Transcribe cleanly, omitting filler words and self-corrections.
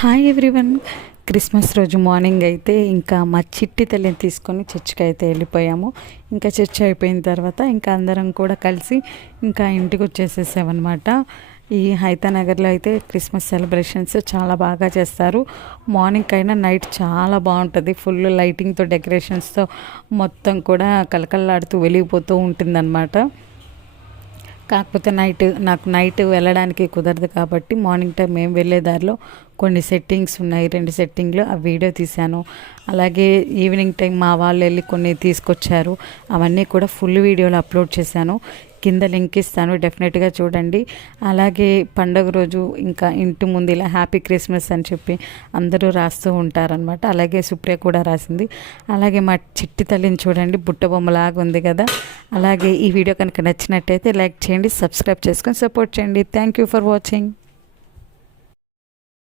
Hi everyone. Christmas రోజు morning అయితే ఇంకా మా చిట్టి తల్లిని తీసుకొని చర్చికి అయితే వెళ్ళిపోయాము. ఇంకా చర్చ్ అయిపోయిన తర్వాత ఇంకా అందరం కూడా కలిసి ఇంకా ఇంటికి వచ్చేసేసామన్నమాట. ఈ హైతానగర్లో అయితే క్రిస్మస్ సెలబ్రేషన్స్ చాలా బాగా చేస్తారు. మార్నింగ్ అయినా నైట్ చాలా బాగుంటుంది. ఫుల్ లైటింగ్తో డెకరేషన్స్తో మొత్తం కూడా కలకల్లాడుతూ వెలిగిపోతూ ఉంటుందన్నమాట. కాకపోతే నాకు నైట్ వెళ్ళడానికి కుదరదు కాబట్టి మార్నింగ్ టైం మేము వెళ్ళే దారిలో కొన్ని సెట్టింగ్స్ ఉన్నాయి, 2 సెట్టింగ్లు ఆ వీడియో తీశాను. అలాగే ఈవినింగ్ టైం మా వాళ్ళు వెళ్ళి కొన్ని తీసుకొచ్చారు, అవన్నీ కూడా ఫుల్ వీడియోలో అప్లోడ్ చేశాను. కింద లింక్ ఇస్తాను, డెఫినెట్గా చూడండి. అలాగే పండుగ రోజు ఇంకా ఇంటి ముందు ఇలా హ్యాపీ క్రిస్మస్ అని చెప్పి అందరూ రాస్తూ ఉంటారనమాట. అలాగే సుప్రియ కూడా రాసింది. అలాగే మా చిట్టి తల్లిని చూడండి, బుట్ట బొమ్మలాగా ఉంది కదా. అలాగే ఈ వీడియో కనుక నచ్చినట్టయితే లైక్ చేయండి, సబ్స్క్రైబ్ చేసుకొని సపోర్ట్ చేయండి. Thank you for watching.